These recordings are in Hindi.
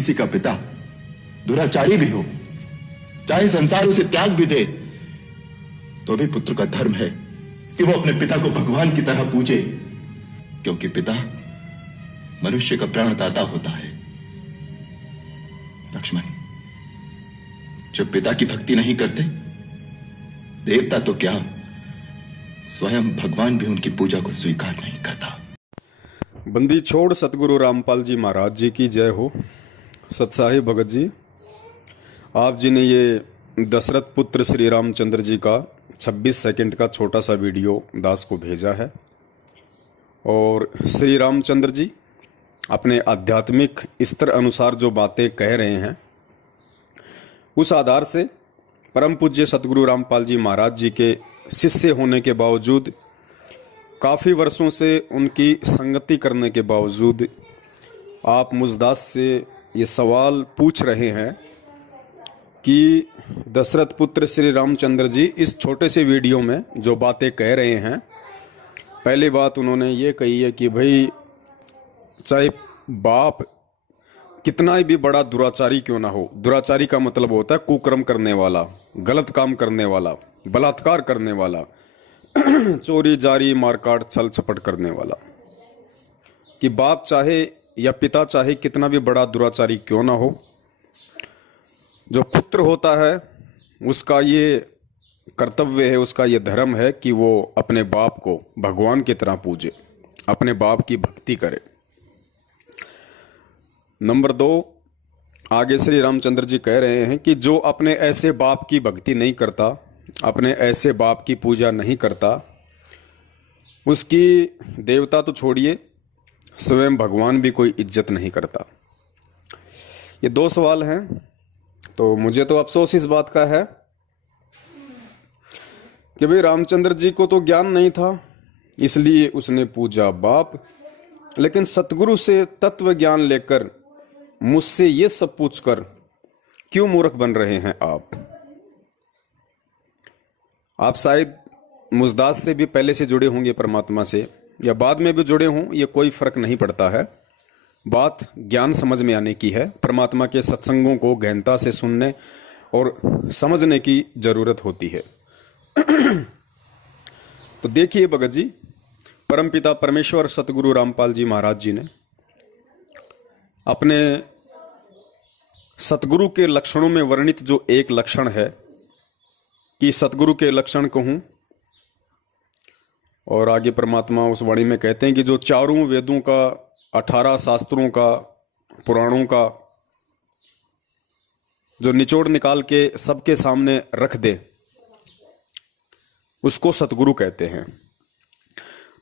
किसी का पिता दुराचारी भी हो, चाहे संसार उसे त्याग भी दे, तो भी पुत्र का धर्म है कि वो अपने पिता को भगवान की तरह पूजे, क्योंकि पिता मनुष्य का प्राणदाता होता है। लक्ष्मण, जब पिता की भक्ति नहीं करते, देवता तो क्या, स्वयं भगवान भी उनकी पूजा को स्वीकार नहीं करता। बंदी छोड़ सतगुरु रामपाल जी महाराज जी की जय हो। सत्साही भगत जी, आप जी ने ये दशरथ पुत्र श्री रामचंद्र जी का 26 सेकंड का छोटा सा वीडियो दास को भेजा है। और श्री रामचंद्र जी अपने आध्यात्मिक स्तर अनुसार जो बातें कह रहे हैं, उस आधार से परम पूज्य सतगुरु रामपाल जी महाराज जी के शिष्य होने के बावजूद, काफ़ी वर्षों से उनकी संगति करने के बावजूद, आप मुझदास से ये सवाल पूछ रहे हैं कि दशरथ पुत्र श्री रामचंद्र जी इस छोटे से वीडियो में जो बातें कह रहे हैं, पहली बात उन्होंने ये कही है कि भाई चाहे बाप कितना ही भी बड़ा दुराचारी क्यों ना हो, दुराचारी का मतलब होता है कुकर्म करने वाला, गलत काम करने वाला, बलात्कार करने वाला, चोरी जारी मारकाट छल छपट करने वाला, कि बाप चाहे या पिता चाहे कितना भी बड़ा दुराचारी क्यों ना हो, जो पुत्र होता है उसका ये कर्तव्य है, उसका ये धर्म है कि वो अपने बाप को भगवान की तरह पूजे, अपने बाप की भक्ति करे। नंबर 2, आगे श्री रामचंद्र जी कह रहे हैं कि जो अपने ऐसे बाप की भक्ति नहीं करता, अपने ऐसे बाप की पूजा नहीं करता, उसकी देवता तो छोड़िए, स्वयं भगवान भी कोई इज्जत नहीं करता। ये 2 सवाल हैं। तो मुझे तो अफसोस इस बात का है कि भाई रामचंद्र जी को तो ज्ञान नहीं था, इसलिए उसने पूजा बाप, लेकिन सतगुरु से तत्व ज्ञान लेकर मुझसे ये सब पूछकर क्यों मूर्ख बन रहे हैं आप शायद मुझदास से भी पहले से जुड़े होंगे परमात्मा से, या बाद में भी जुड़े हों, ये कोई फर्क नहीं पड़ता है। बात ज्ञान समझ में आने की है। परमात्मा के सत्संगों को गहनता से सुनने और समझने की जरूरत होती है। तो देखिए भगत जी, परमपिता परमेश्वर सतगुरु रामपाल जी महाराज जी ने अपने सतगुरु के लक्षणों में वर्णित जो एक लक्षण है कि सतगुरु के लक्षण कहूं, और आगे परमात्मा उस वाणी में कहते हैं कि जो चारों वेदों का, 18 शास्त्रों का, पुराणों का जो निचोड़ निकाल के सबके सामने रख दे, उसको सतगुरु कहते हैं।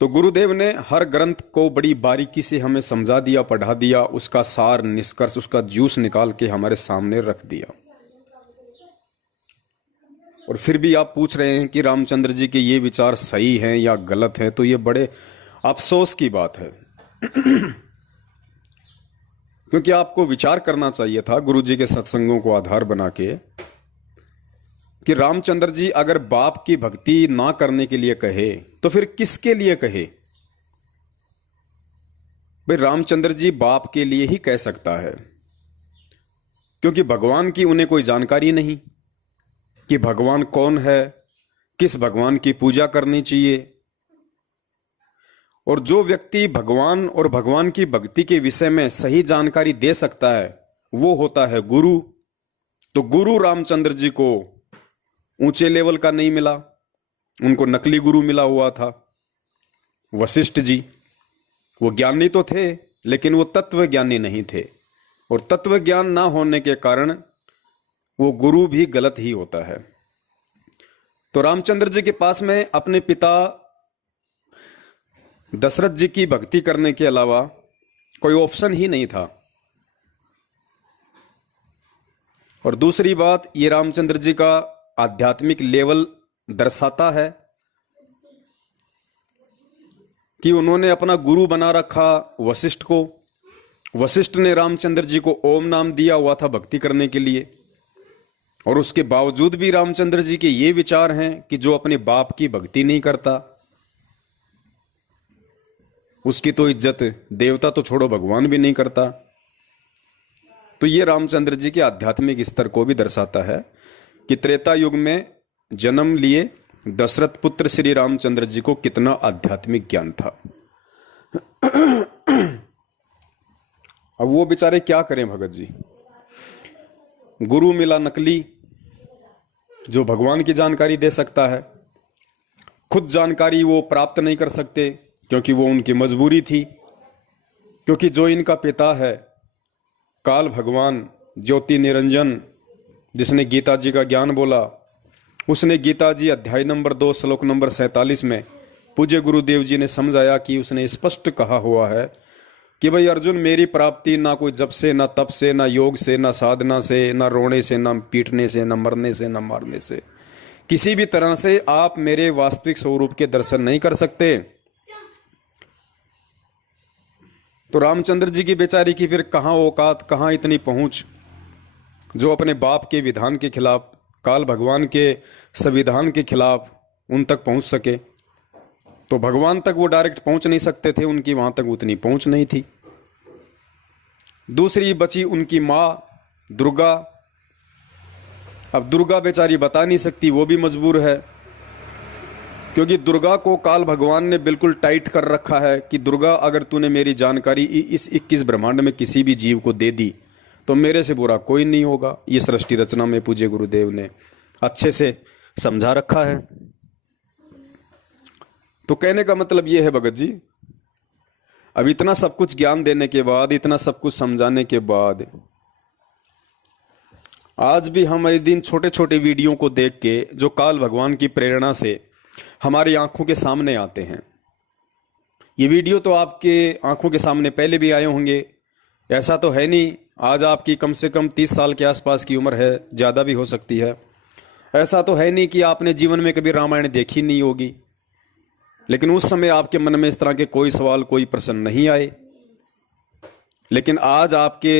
तो गुरुदेव ने हर ग्रंथ को बड़ी बारीकी से हमें समझा दिया, पढ़ा दिया, उसका सार निष्कर्ष, उसका जूस निकाल के हमारे सामने रख दिया। और फिर भी आप पूछ रहे हैं कि रामचंद्र जी के ये विचार सही हैं या गलत हैं, तो ये बड़े अफसोस की बात है। क्योंकि आपको विचार करना चाहिए था गुरु जी के सत्संगों को आधार बना के कि रामचंद्र जी अगर बाप की भक्ति ना करने के लिए कहे तो फिर किसके लिए कहे। भाई रामचंद्र जी बाप के लिए ही कह सकता है, क्योंकि भगवान की उन्हें कोई जानकारी नहीं कि भगवान कौन है, किस भगवान की पूजा करनी चाहिए। और जो व्यक्ति भगवान और भगवान की भक्ति के विषय में सही जानकारी दे सकता है, वो होता है गुरु। तो गुरु रामचंद्र जी को ऊंचे लेवल का नहीं मिला, उनको नकली गुरु मिला हुआ था, वशिष्ठ जी। वो ज्ञानी तो थे, लेकिन वो तत्व ज्ञानी नहीं थे, और तत्व ज्ञान ना होने के कारण वो गुरु भी गलत ही होता है। तो रामचंद्र जी के पास में अपने पिता दशरथ जी की भक्ति करने के अलावा कोई ऑप्शन ही नहीं था। और दूसरी बात, ये रामचंद्र जी का आध्यात्मिक लेवल दर्शाता है कि उन्होंने अपना गुरु बना रखा वशिष्ठ को। वशिष्ठ ने रामचंद्र जी को ओम नाम दिया हुआ था भक्ति करने के लिए, और उसके बावजूद भी रामचंद्र जी के ये विचार हैं कि जो अपने बाप की भक्ति नहीं करता, उसकी तो इज्जत देवता तो छोड़ो, भगवान भी नहीं करता। तो ये रामचंद्र जी के आध्यात्मिक स्तर को भी दर्शाता है कि त्रेता युग में जन्म लिए दशरथ पुत्र श्री रामचंद्र जी को कितना आध्यात्मिक ज्ञान था। अब वो बेचारे क्या करें भगत जी, गुरु मिला नकली जो भगवान की जानकारी दे सकता है, खुद जानकारी वो प्राप्त नहीं कर सकते क्योंकि वो उनकी मजबूरी थी, क्योंकि जो इनका पिता है काल भगवान ज्योति निरंजन जिसने गीता जी का ज्ञान बोला, उसने गीता जी अध्याय नंबर 2 श्लोक नंबर 47 में पूज्य गुरुदेव जी ने समझाया कि उसने स्पष्ट कहा हुआ है कि भाई अर्जुन, मेरी प्राप्ति ना कोई जप से, ना तप से, ना योग से, ना साधना से, ना रोने से, ना पीटने से, ना मरने से, ना मारने से, किसी भी तरह से आप मेरे वास्तविक स्वरूप के दर्शन नहीं कर सकते। तो रामचंद्र जी की बेचारी की फिर कहाँ औकात, कहाँ इतनी पहुंच जो अपने बाप के विधान के खिलाफ, काल भगवान के संविधान के खिलाफ उन तक पहुंच सके। तो भगवान तक वो डायरेक्ट पहुंच नहीं सकते थे, उनकी वहां तक उतनी पहुंच नहीं थी। दूसरी बची उनकी मां दुर्गा। अब दुर्गा बेचारी बता नहीं सकती, वो भी मजबूर है, क्योंकि दुर्गा को काल भगवान ने बिल्कुल टाइट कर रखा है कि दुर्गा, अगर तूने मेरी जानकारी इस 21 ब्रह्मांड में किसी भी जीव को दे दी तो मेरे से बुरा कोई नहीं होगा। ये सृष्टि रचना में पूज्य गुरुदेव ने अच्छे से समझा रखा है। तो कहने का मतलब ये है भगत जी, अब इतना सब कुछ ज्ञान देने के बाद, इतना सब कुछ समझाने के बाद, आज भी हम एक दिन छोटे छोटे वीडियो को देख के जो काल भगवान की प्रेरणा से हमारी आंखों के सामने आते हैं, ये वीडियो तो आपके आंखों के सामने पहले भी आए होंगे। ऐसा तो है नहीं, आज आपकी कम से कम 30 साल के आसपास की उम्र है, ज़्यादा भी हो सकती है। ऐसा तो है नहीं कि आपने जीवन में कभी रामायण देखी नहीं होगी, लेकिन उस समय आपके मन में इस तरह के कोई सवाल, कोई प्रश्न नहीं आए। लेकिन आज आपके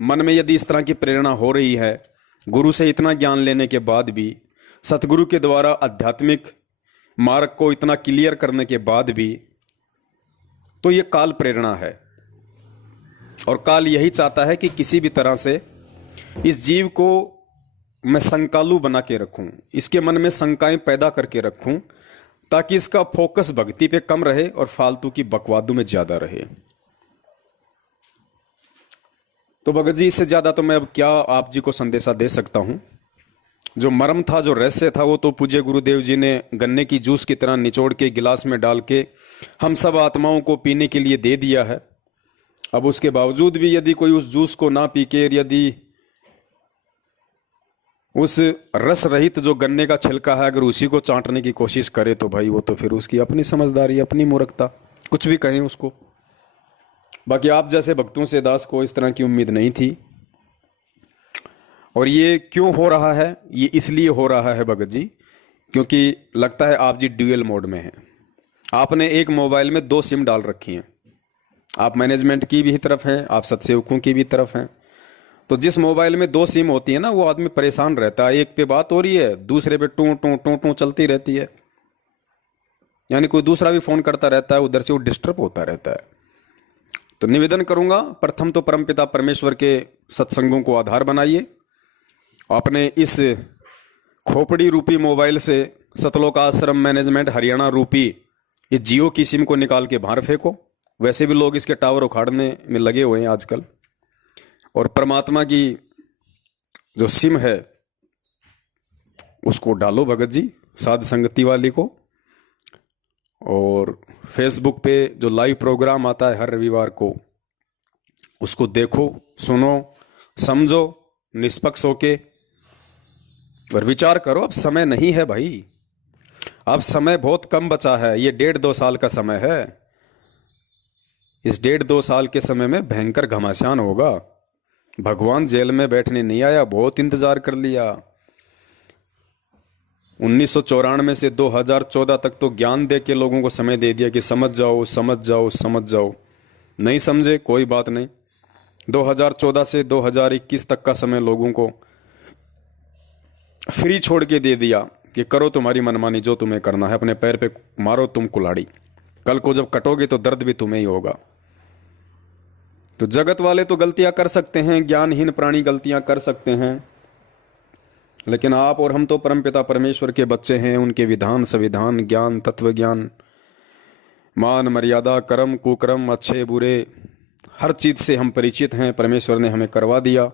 मन में यदि इस तरह की प्रेरणा हो रही है, गुरु से इतना ज्ञान लेने के बाद भी, सतगुरु के द्वारा आध्यात्मिक मार्ग को इतना क्लियर करने के बाद भी, तो ये काल प्रेरणा है। और काल यही चाहता है कि किसी भी तरह से इस जीव को मैं शंकालु बना के रखूं, इसके मन में शंकाएं पैदा करके रखूं, ताकि इसका फोकस भक्ति पे कम रहे और फालतू की बकवादों में ज्यादा रहे। तो भगत जी, इससे ज्यादा तो मैं अब क्या आप जी को संदेशा दे सकता हूं। जो मर्म था, जो रहस्य था, वो तो पूज्य गुरुदेव जी ने गन्ने की जूस की तरह निचोड़ के गिलास में डाल के हम सब आत्माओं को पीने के लिए दे दिया है। अब उसके बावजूद भी यदि कोई उस जूस को ना पी के, यदि उस रस रहित जो गन्ने का छिलका है अगर उसी को चाटने की कोशिश करे, तो भाई वो तो फिर उसकी अपनी समझदारी, अपनी मूर्खता, कुछ भी कहें उसको। बाकी आप जैसे भक्तों से दास को इस तरह की उम्मीद नहीं थी। और ये क्यों हो रहा है? ये इसलिए हो रहा है भगत जी, क्योंकि लगता है आप जी ड्यूअल मोड में हैं। आपने एक मोबाइल में 2 सिम डाल रखी हैं। आप मैनेजमेंट की भी तरफ हैं, आप सत्सेवकों की भी तरफ हैं। तो जिस मोबाइल में 2 सिम होती है ना, वो आदमी परेशान रहता है। एक पे बात हो रही है, दूसरे पे टू टू टू टू चलती रहती है, यानी कोई दूसरा भी फोन करता रहता है, उधर से वो डिस्टर्ब होता रहता है। तो निवेदन करूंगा, प्रथम तो परमपिता परमेश्वर के सत्संगों को आधार बनाइए। अपने इस खोपड़ी रूपी मोबाइल से सतलोक आश्रम मैनेजमेंट हरियाणा रूपी इस जियो की सिम को निकाल के बाहर फेंको। वैसे भी लोग इसके टावर उखाड़ने में लगे हुए हैं आजकल। और परमात्मा की जो सिम है उसको डालो भगत जी, साध संगति वाली को। और फेसबुक पे जो लाइव प्रोग्राम आता है हर रविवार को, उसको देखो, सुनो, समझो निष्पक्ष होके और विचार करो। अब समय नहीं है भाई, अब समय बहुत कम बचा है। ये 1.5-2 साल का समय है। इस 1.5-2 साल के समय में भयंकर घमासान होगा। भगवान जेल में बैठने नहीं आया, बहुत इंतजार कर लिया। 1994 से 2014 तक तो ज्ञान दे के लोगों को समय दे दिया कि समझ जाओ समझ जाओ समझ जाओ। नहीं समझे कोई बात नहीं। 2014 से 2021 तक का समय लोगों को फ्री छोड़ के दे दिया कि करो तुम्हारी मनमानी, जो तुम्हें करना है, अपने पैर पे मारो तुम कुल्हाड़ी। कल को जब कटोगे तो दर्द भी तुम्हें ही होगा। तो जगत वाले तो गलतियां कर सकते हैं, ज्ञानहीन प्राणी गलतियां कर सकते हैं, लेकिन आप और हम तो परमपिता परमेश्वर के बच्चे हैं। उनके विधान, संविधान, ज्ञान, तत्व ज्ञान, मान मर्यादा, कर्म कुकर्म, अच्छे बुरे, हर चीज से हम परिचित हैं। परमेश्वर ने हमें करवा दिया।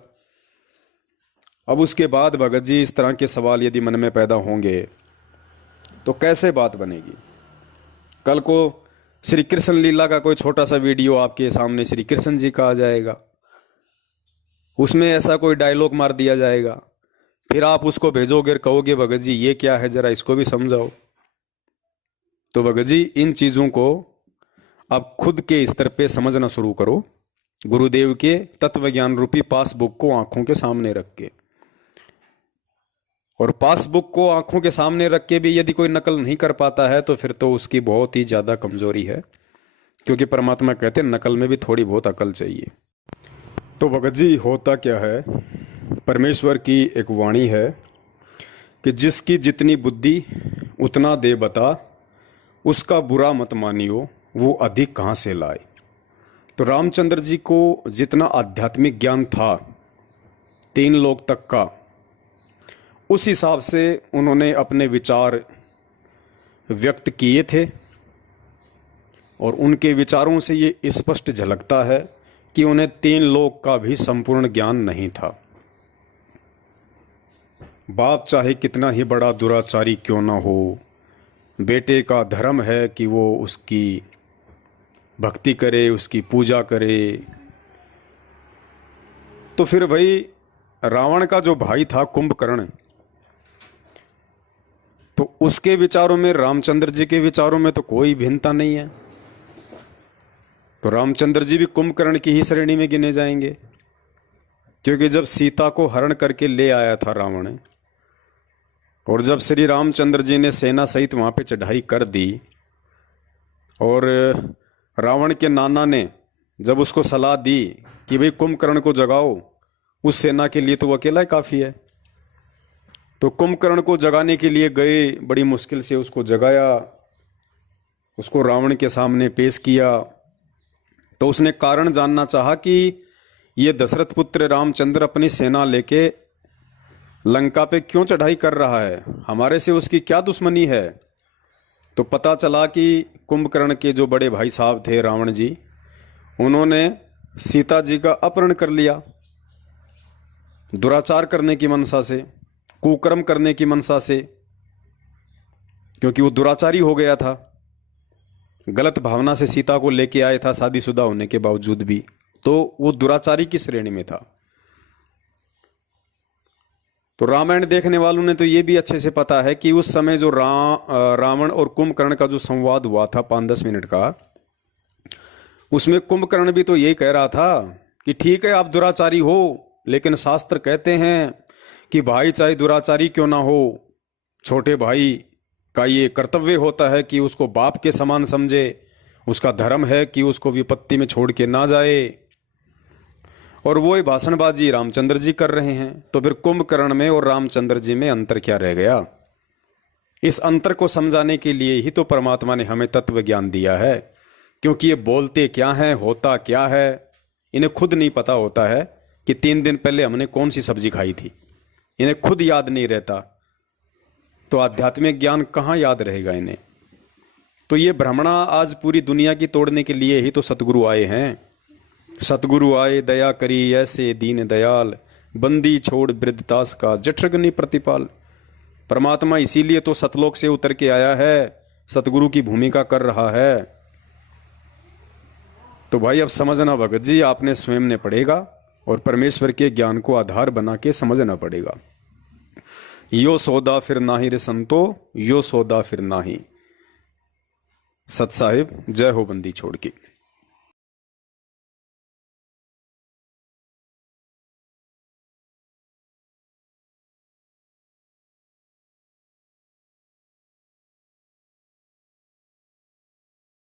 अब उसके बाद भगत जी इस तरह के सवाल यदि मन में पैदा होंगे तो कैसे बात बनेगी? कल को श्री कृष्ण लीला का कोई छोटा सा वीडियो आपके सामने श्री कृष्ण जी का आ जाएगा, उसमें ऐसा कोई डायलॉग मार दिया जाएगा, फिर आप उसको भेजोगे और कहोगे भगत जी ये क्या है, जरा इसको भी समझाओ। तो भगत जी इन चीजों को आप खुद के स्तर पे समझना शुरू करो, गुरुदेव के तत्व ज्ञान रूपी पासबुक को आंखों के सामने रख के। और पासबुक को आंखों के सामने रख के भी यदि कोई नकल नहीं कर पाता है तो फिर तो उसकी बहुत ही ज्यादा कमजोरी है, क्योंकि परमात्मा कहते हैं नकल में भी थोड़ी बहुत अकल चाहिए। तो भगत जी होता क्या है, परमेश्वर की एक वाणी है कि जिसकी जितनी बुद्धि उतना दे बता, उसका बुरा मत मानियो, वो अधिक कहाँ से लाए। तो रामचंद्र जी को जितना आध्यात्मिक ज्ञान था 3 लोक तक का, उस हिसाब से उन्होंने अपने विचार व्यक्त किए थे। और उनके विचारों से ये स्पष्ट झलकता है कि उन्हें 3 लोक का भी संपूर्ण ज्ञान नहीं था। बाप चाहे कितना ही बड़ा दुराचारी क्यों ना हो, बेटे का धर्म है कि वो उसकी भक्ति करे, उसकी पूजा करे। तो फिर भाई रावण का जो भाई था कुंभकर्ण, तो उसके विचारों में रामचंद्र जी के विचारों में तो कोई भिन्नता नहीं है। तो रामचंद्र जी भी कुंभकर्ण की ही श्रेणी में गिने जाएंगे, क्योंकि जब सीता को हरण करके ले आया था रावण, और जब श्री रामचंद्र जी ने सेना सहित वहां पे चढ़ाई कर दी, और रावण के नाना ने जब उसको सलाह दी कि भाई कुंभकर्ण को जगाओ, उस सेना के लिए तो वो अकेला ही काफी है, तो कुंभकर्ण को जगाने के लिए गए, बड़ी मुश्किल से उसको जगाया, उसको रावण के सामने पेश किया। तो उसने कारण जानना चाहा कि ये दशरथ पुत्र रामचंद्र अपनी सेना लेके लंका पे क्यों चढ़ाई कर रहा है, हमारे से उसकी क्या दुश्मनी है। तो पता चला कि कुंभकर्ण के जो बड़े भाई साहब थे रावण जी, उन्होंने सीता जी का अपहरण कर लिया, दुराचार करने की मनसा से, कुकर्म करने की मनसा से, क्योंकि वो दुराचारी हो गया था, गलत भावना से सीता को लेके आया था शादीशुदा होने के बावजूद भी, तो वो दुराचारी की श्रेणी में था। तो रामायण देखने वालों ने तो ये भी अच्छे से पता है कि उस समय जो रावण और कुंभकर्ण का जो संवाद हुआ था 5-10 मिनट का, उसमें कुंभकर्ण भी तो यही कह रहा था कि ठीक है आप दुराचारी हो, लेकिन शास्त्र कहते हैं कि भाई चाहे दुराचारी क्यों ना हो, छोटे भाई का ये कर्तव्य होता है कि उसको बाप के समान समझे, उसका धर्म है कि उसको विपत्ति में छोड़ के ना जाए। और वो ही भाषणबाजी रामचंद्र जी कर रहे हैं। तो फिर कुंभकर्ण में और रामचंद्र जी में अंतर क्या रह गया? इस अंतर को समझाने के लिए ही तो परमात्मा ने हमें तत्व ज्ञान दिया है, क्योंकि ये बोलते क्या हैं, होता क्या है, इन्हें खुद नहीं पता होता है कि 3 दिन पहले हमने कौन सी सब्जी खाई थी, इन्हें खुद याद नहीं रहता, तो आध्यात्मिक ज्ञान कहाँ याद रहेगा इन्हें। तो ये भ्रमणा आज पूरी दुनिया की तोड़ने के लिए ही तो सतगुरु आए हैं। सतगुरु आए दया करी ऐसे दीन दयाल, बंदी छोड़ वृद्धदास का जठरग्नि प्रतिपाल। परमात्मा इसीलिए तो सतलोक से उतर के आया है, सतगुरु की भूमिका कर रहा है। तो भाई अब समझना भगत जी आपने स्वयं ने पड़ेगा, और परमेश्वर के ज्ञान को आधार बना के समझना पड़ेगा। यो सौदा फिर नाही रे संतो, यो सौदा फिर नाही। सत साहिब जय हो बंदी छोड़ के।